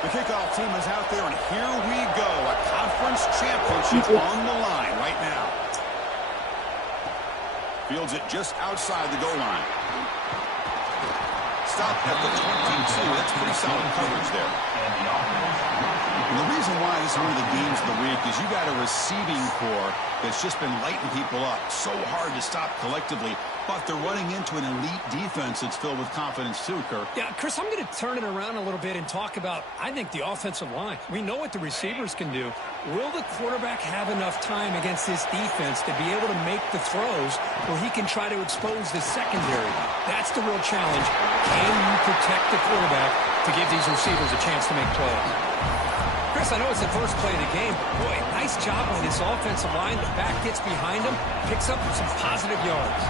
The kickoff team is out there, and here we go. A conference championship on the line right now. Fields it just outside the goal line. Stop at the 22. That's pretty solid coverage there. And the reason why this is one of the games of the week is you got a receiving core that's just been lighting people up. So hard to stop collectively, but they're running into an elite defense that's filled with confidence too, Kirk. Yeah, Chris, I'm going to turn it around a little bit and talk about, I think, the offensive line. We know what the receivers can do. Will the quarterback have enough time against this defense to be able to make the throws where he can try to expose the secondary? That's the real challenge. Can you protect the quarterback to give these receivers a chance to make plays? Chris, I know it's the first play of the game, but boy, nice job on this offensive line. The back gets behind him, picks up some positive yards.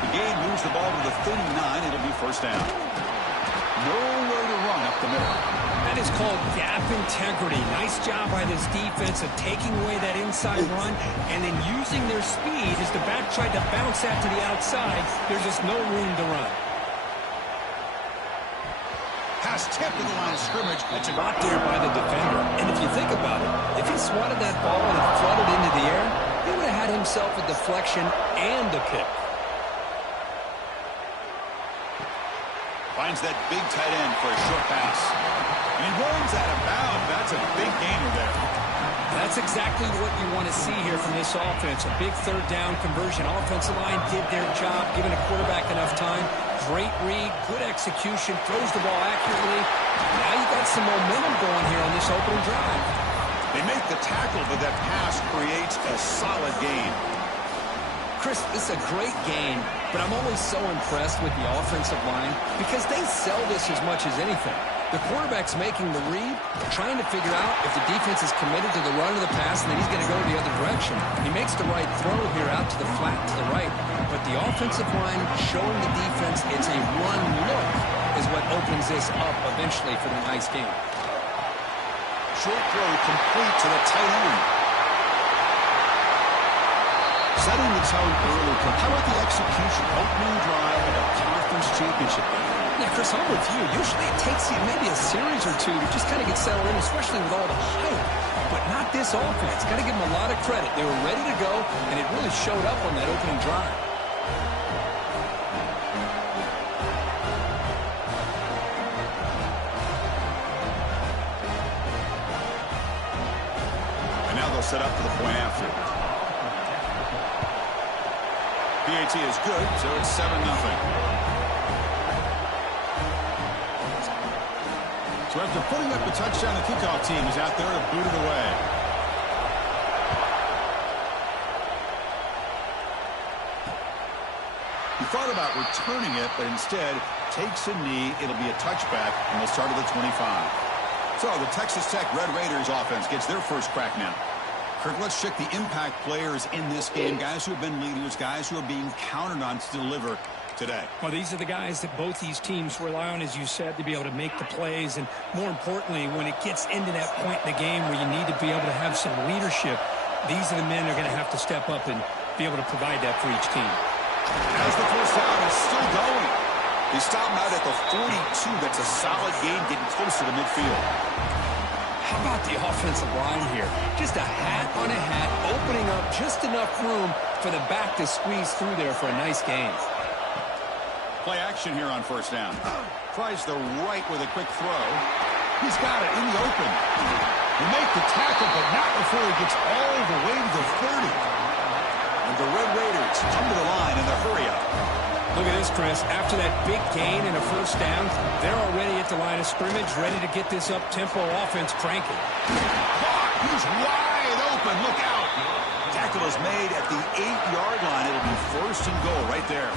The gain moves the ball to the 39. It'll be first down. Nowhere to run up the middle. That is called gap integrity. Nice job by this defense of taking away that inside run and then using their speed as the back tried to bounce that to the outside. There's just no room to run. Pass tipped to the line of scrimmage. It's not there by the defender. And if you think about it, if he swatted that ball and it flooded into the air, he would have had himself a deflection and a pick. Finds that big tight end for a short pass. He runs out of bounds. That's a big gainer there. That's exactly what you want to see here from this offense. A big third down conversion. Offensive line did their job, giving a quarterback enough time. Great read, good execution, throws the ball accurately. Now you got some momentum going here on this opening drive. They make the tackle, but that pass creates a solid gain. Chris, this is a great game, but I'm always so impressed with the offensive line because they sell this as much as anything. The quarterback's making the read, trying to figure out if the defense is committed to the run or the pass, and then he's going to go the other direction. He makes the right throw here out to the flat to the right, but the offensive line showing the defense it's a run look is what opens this up eventually for the nice game. Short throw complete to the tight end. Setting the tone early. How about the execution? Opening drive of a conference championship game. Yeah, Chris, I'm with you. Usually it takes you maybe a series or two to just kind of get settled in, especially with all the hype. But not this offense. Got to give them a lot of credit. They were ready to go, and it really showed up on that opening drive. And now they'll set up for the point after. PAT is good, so it's 7-0. So after putting up the touchdown, the kickoff team is out there to boot it away. He thought about returning it, but instead takes a knee. It'll be a touchback, and they'll start at the 25. So the Texas Tech Red Raiders offense gets their first crack now. Kirk, let's check the impact players in this game, guys who have been leaders, guys who are being counted on to deliver today. Well, these are the guys that both these teams rely on, as you said, to be able to make the plays. And more importantly, when it gets into that point in the game where you need to be able to have some leadership, these are the men that are going to have to step up and be able to provide that for each team. As the first down is still going. They stop him out at the 42. That's a solid gain, getting closer to midfield. How about the offensive line here? Just a hat on a hat, opening up just enough room for the back to squeeze through there for a nice gain. Play action here on first down. Tries the right with a quick throw. He's got it in the open. He make the tackle, but not before he gets all the way to the 30. And the Red Raiders come to the line in the hurry-up. Look at this, Chris. After that big gain and a first down, they're already at the line of scrimmage, ready to get this up-tempo offense cranking. He's wide open. Look out. Tackle is made at the 8-yard line. It'll be first and goal right there.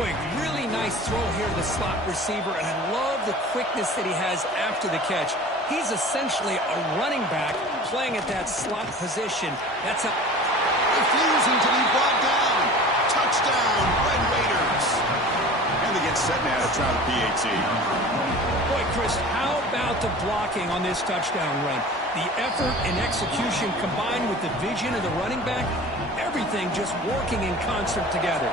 Boy, really nice throw here to the slot receiver, and I love the quickness that he has after the catch. He's essentially a running back playing at that slot position. That's a... Refusing to be brought down. Touchdown, Red Raiders. And they get set now to try the PAT. Boy, Chris, how about the blocking on this touchdown run? The effort and execution combined with the vision of the running back, everything just working in concert together.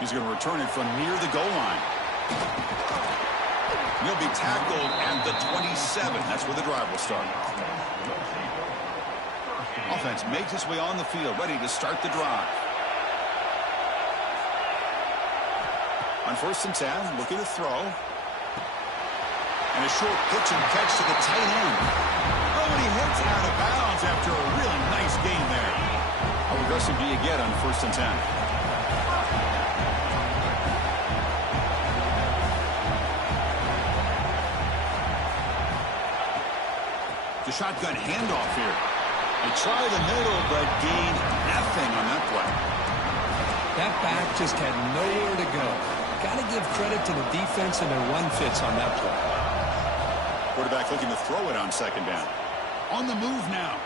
He's going to return it from near the goal line. He'll be tackled at the 27. That's where the drive will start. Offense makes its way on the field, ready to start the drive. On 1st and 10, looking to throw. And a short pitch and catch to the tight end. Oh, and he hits out of bounds after a really nice gain there. How aggressive do you get on 1st and 10? The shotgun handoff here. They try the middle, but gain nothing on that play. That back just had nowhere to go. Got to give credit to the defense and their run fits on that play. Quarterback looking to throw it on 2nd down. On the move now.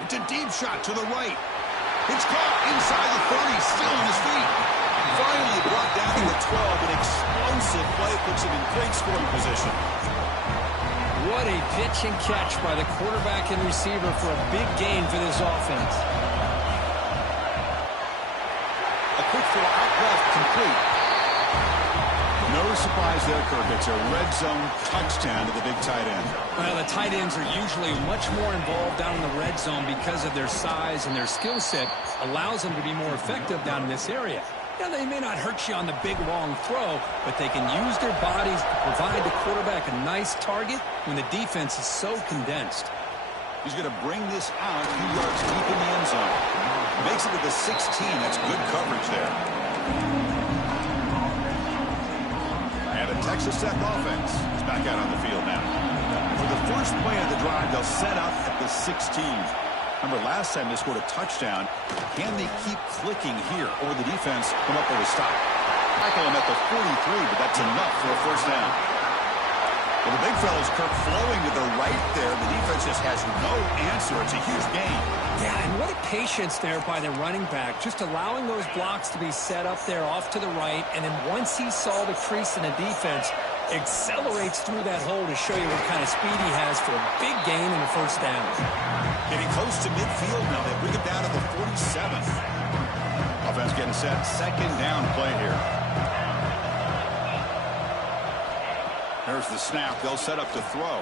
It's a deep shot to the right. It's caught inside the 30, still on his feet. Finally brought down to the 12. An explosive play puts him in great scoring position. What a pitch and catch by the quarterback and receiver for a big gain for this offense. A quick throw out left, complete. No surprise there, Kirk. It's a red zone touchdown to the big tight end. Well, the tight ends are usually much more involved down in the red zone because of their size, and their skill set allows them to be more effective down in this area. Now, they may not hurt you on the big, long throw, but they can use their bodies to provide the quarterback a nice target when the defense is so condensed. He's going to bring this out a few yards deep in the end zone. Makes it to the 16. That's good coverage there. And the Texas Tech offense is back out on the field now. For the first play of the drive, they'll set up at the 16. Remember, last time they scored a touchdown. Can they keep clicking here, or the defense come up with a stop? Tackle him at the 43, but that's enough for a 1st down. Well, the big fella's Kirk flowing to the right there. The defense just has no answer. It's a huge gain. Yeah, and what a patience there by the running back, just allowing those blocks to be set up there off to the right, and then once he saw the crease in the defense, accelerates through that hole to show you what kind of speed he has for a big gain in the 1st down. Getting close to midfield now. They bring it down to the 47. Offense getting set. 2nd down play here. There's the snap. They'll set up to throw.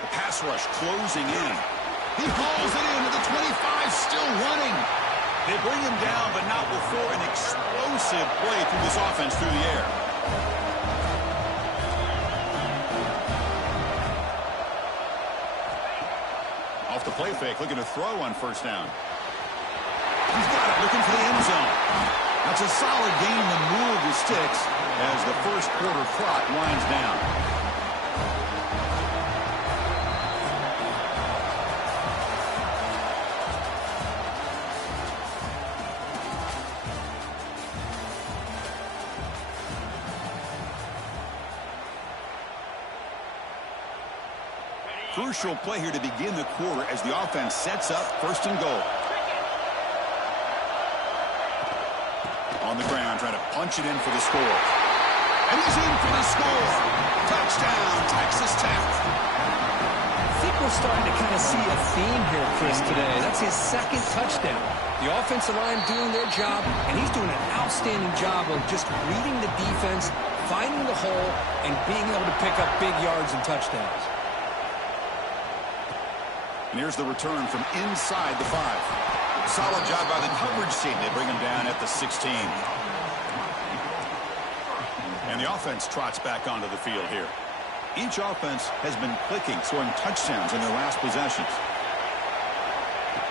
The pass rush closing in. He hauls it in to the 25, still running. They bring him down, but not before an explosive play through this offense through the air. Off the play fake, looking to throw on 1st down. He's got it, looking for the end zone. That's a solid gain to move the sticks as the 1st quarter clock winds down. Crucial play here to begin the quarter as the offense sets up 1st and goal. On the ground, trying to punch it in for the score. And he's in for the score. Touchdown, Texas Tech. I think we're starting to kind of see a theme here, Chris, today. That's his 2nd touchdown. The offensive line doing their job, and he's doing an outstanding job of just reading the defense, finding the hole, and being able to pick up big yards and touchdowns. And here's the return from inside the 5. Solid job by the coverage team. They bring him down at the 16. And the offense trots back onto the field here. Each offense has been clicking, scoring touchdowns in their last possessions.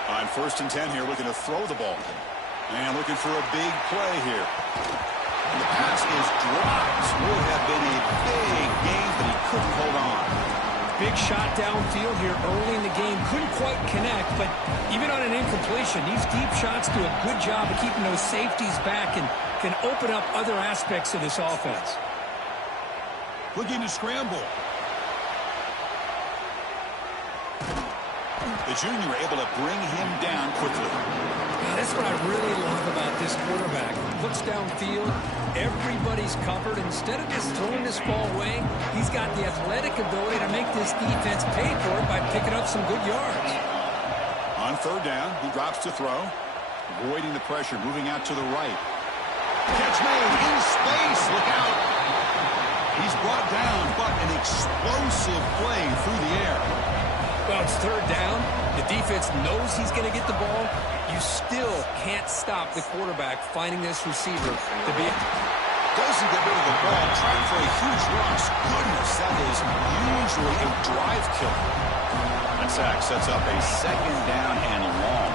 On 1st and 10 here, looking to throw the ball. And looking for a big play here. And the pass is dropped. Would have been a big gain, but he couldn't hold on. Big shot downfield here early in the game. Couldn't quite connect, but even on an incompletion, these deep shots do a good job of keeping those safeties back and can open up other aspects of this offense. Looking to scramble. The junior able to bring him down quickly. That's what I really love about this quarterback. Looks downfield, everybody's covered. Instead of just throwing this ball away, he's got the athletic ability to make this defense pay for it by picking up some good yards. On 3rd down, he drops to throw. Avoiding the pressure, moving out to the right. Catch made in space. Look out. He's brought down, but an explosive play through the air. Well, it's third down. The defense knows he's going to get the ball. You still can't stop the quarterback finding this receiver to be... Doesn't get rid of the ball, trying for a huge loss. Goodness, that is usually a drive killer. That sack sets up a second down and long.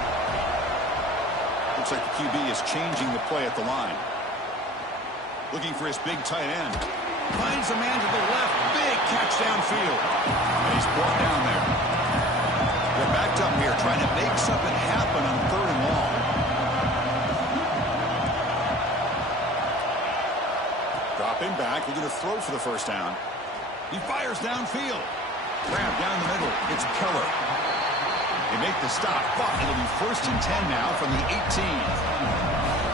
Looks like the QB is changing the play at the line. Looking for his big tight end. Finds a man to the left. Big catch downfield. And he's brought down there. They're backed up here, trying to make something happen on third and long. Dropping back, we're going to throw for the first down. He fires downfield. Grab down the middle. It's Keller. They make the stop, but it'll be 1st and 10 now from the 18.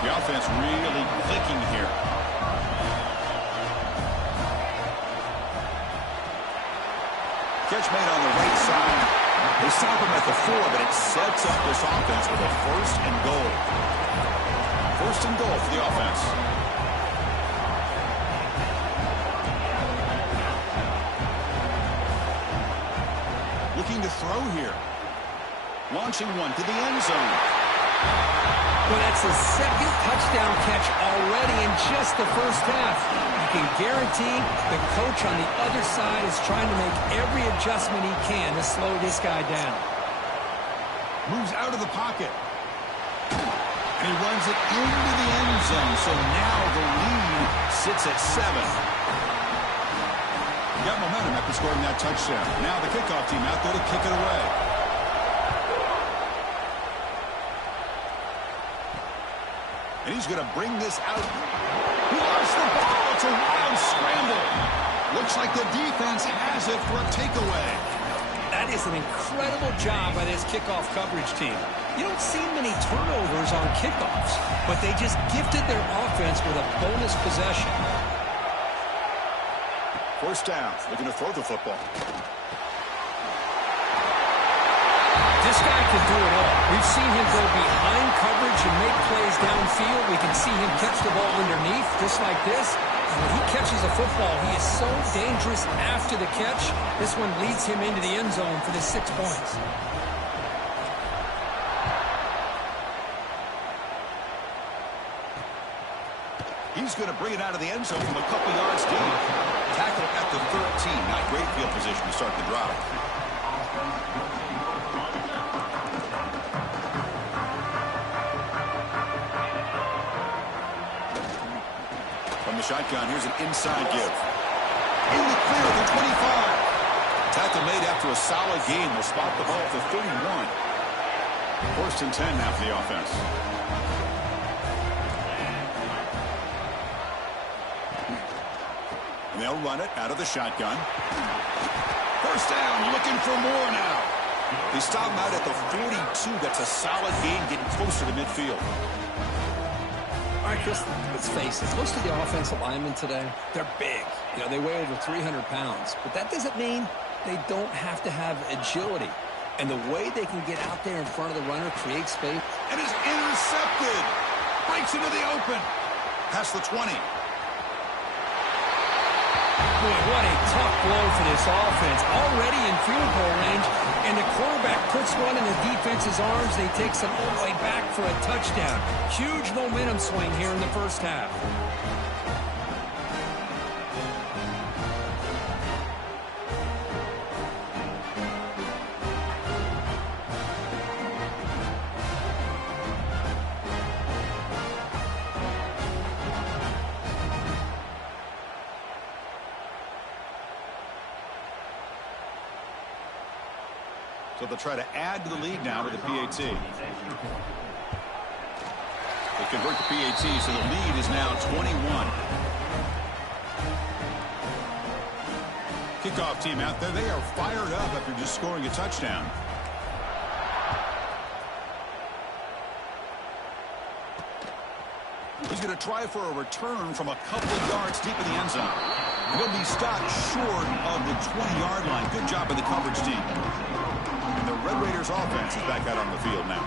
The offense really clicking here. Catch made on the right side. They stop him at the 4, but it sets up this offense with a 1st and goal. 1st and goal for the offense. Looking to throw here. Launching one to the end zone. Well, that's the second touchdown catch already in just the first half. You can guarantee the coach on the other side is trying to make every adjustment he can to slow this guy down. Moves out of the pocket. And he runs it into the end zone. So now the lead sits at 7. Got momentum after scoring that touchdown. Now the kickoff team out there to kick it away. And he's going to bring this out. He lost the ball. It's a wild scramble. Looks like the defense has it for a takeaway. That is an incredible job by this kickoff coverage team. You don't see many turnovers on kickoffs, but they just gifted their offense with a bonus possession. First down. Looking to throw the football. This guy can do it all. We've seen him go behind coverage and make plays downfield. We can see him catch the ball underneath, just like this. And when he catches a football, he is so dangerous after the catch. This one leads him into the end zone for the 6 points. He's going to bring it out of the end zone from a couple yards deep. Tackle at the 13. Not great field position to start the drive. From the shotgun, here's an inside give. In the clear at the 25. Tackle made after a solid gain. Will spot the ball at the 31. 1st and 10 now for the offense. And they'll run it out of the shotgun. First down, looking for more now. They stop him out at the 42. That's a solid gain, getting closer to midfield. All right, Chris, let's face it. Most of the offensive linemen today, they're big. You know, they weigh over 300 pounds. But that doesn't mean they don't have to have agility. And the way they can get out there in front of the runner, create space. And is intercepted. Breaks into the open. Past the 20. Boy, what a tough blow for this offense. Already in field goal range, and the quarterback puts one in the defense's arms. They takes it all the way back for a touchdown. Huge momentum swing here in the first half. So they'll try to add to the lead now with the PAT. They convert the PAT, so the lead is now 21. Kickoff team out there. They are fired up after just scoring a touchdown. He's going to try for a return from a couple of yards deep in the end zone. And he'll be stopped short of the 20-yard line. Good job by the coverage team. And the Red Raiders offense is back out on the field now.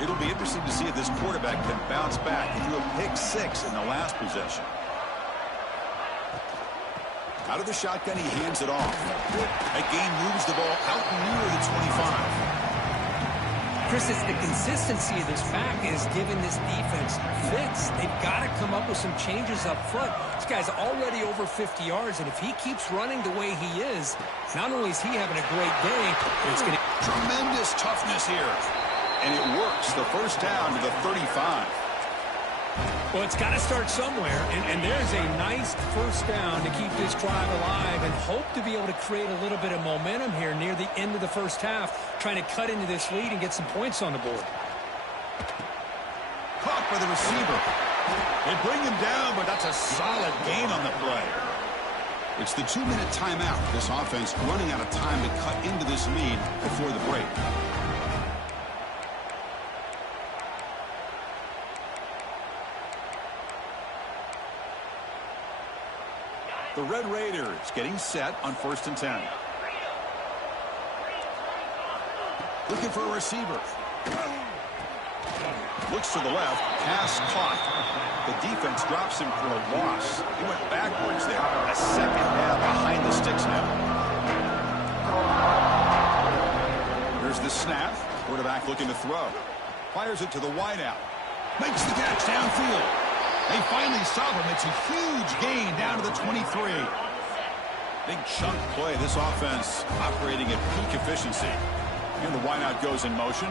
It'll be interesting to see if this quarterback can bounce back. He threw a pick-6 in the last possession. Out of the shotgun, he hands it off. That gain moves the ball out near the 25. Chris, it's the consistency of this back is giving this defense fits. They've got to come up with some changes up front. This guy's already over 50 yards, and if he keeps running the way he is, not only is he having a great day, but it's going to... Tremendous toughness here. And it works. The first down to the 35. Well, it's got to start somewhere, and there's a nice first down to keep this drive alive and hope to be able to create a little bit of momentum here near the end of the first half, trying to cut into this lead and get some points on the board. Caught by the receiver. They bring him down, but that's a solid gain on the play. It's the 2-minute timeout. This offense running out of time to cut into this lead before the break. The Red Raiders getting set on 1st and 10. Looking for a receiver. Looks to the left. Pass caught. The defense drops him for a loss. He went backwards there. A second down behind the sticks now. Here's the snap. Quarterback looking to throw. Fires it to the wideout. Makes the catch downfield. They finally stop him. It's a huge gain down to the 23. Big chunk play. This offense operating at peak efficiency. And the wideout goes in motion.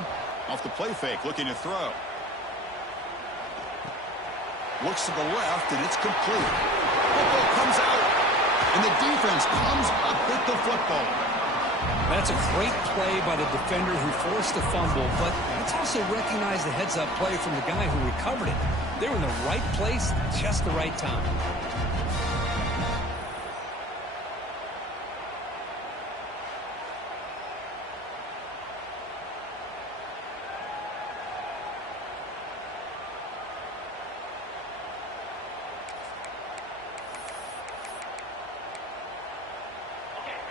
Off the play fake, looking to throw. Looks to the left, and it's complete. Football comes out, and the defense comes up with the football. That's a great play by the defender who forced the fumble, but let's also recognize the heads-up play from the guy who recovered it. They were in the right place, just the right time.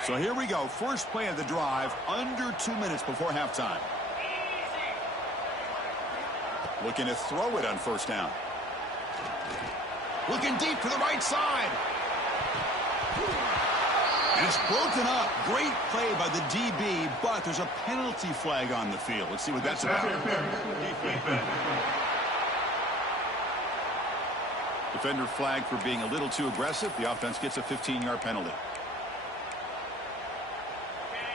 So here we go. First play of the drive, under 2 minutes before halftime. Looking to throw it on first down. Looking deep to the right side. And it's broken up. Great play by the DB, but there's a penalty flag on the field. Let's see what that's about. Defender flagged for being a little too aggressive. The offense gets a 15-yard penalty.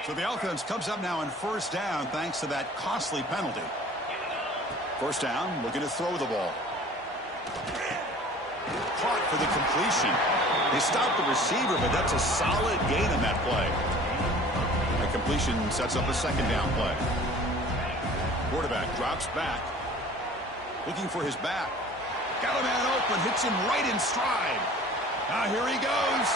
So the offense comes up now on first down thanks to that costly penalty. First down, looking to throw the ball. Caught for the completion. They stopped the receiver, but that's a solid gain on that play. The completion sets up a second down play. Quarterback drops back. Looking for his back. Got a man open, hits him right in stride. Now here he goes.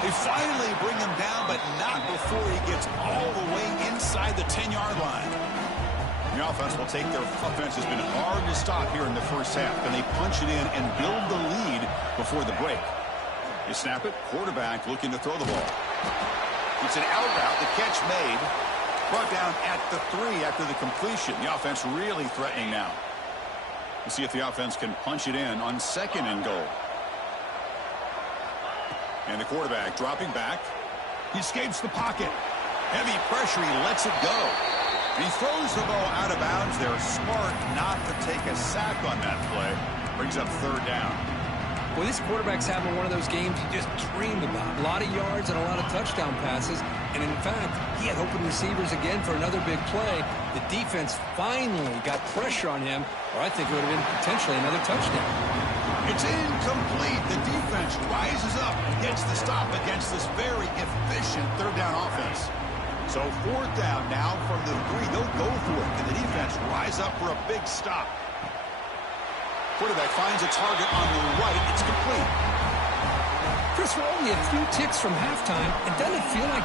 They finally bring him down, but not before he gets all the way inside the 10-yard line. The offense will take their offense. Has been hard to stop here in the first half. Can they punch it in and build the lead before the break? You snap it. Quarterback looking to throw the ball. It's an out route. The catch made. Brought down at the 3 after the completion. The offense really threatening now. We'll see if the offense can punch it in on 2nd and goal. And the quarterback dropping back. He escapes the pocket. Heavy pressure. He lets it go. And he throws the ball out of bounds. They're smart not to take a sack on that play. Brings up third down. Well, this quarterback's having one of those games you just dreamed about. A lot of yards and a lot of touchdown passes. And in fact, he had open receivers again for another big play. The defense finally got pressure on him, or I think it would have been potentially another touchdown. It's incomplete. The defense rises up and gets the stop against this very efficient third down offense. So fourth down now from the 3. They'll go for it. And the defense rise up for a big stop. Quarterback finds a target on the right. It's complete. Chris, we're only a few ticks from halftime. And doesn't it feel like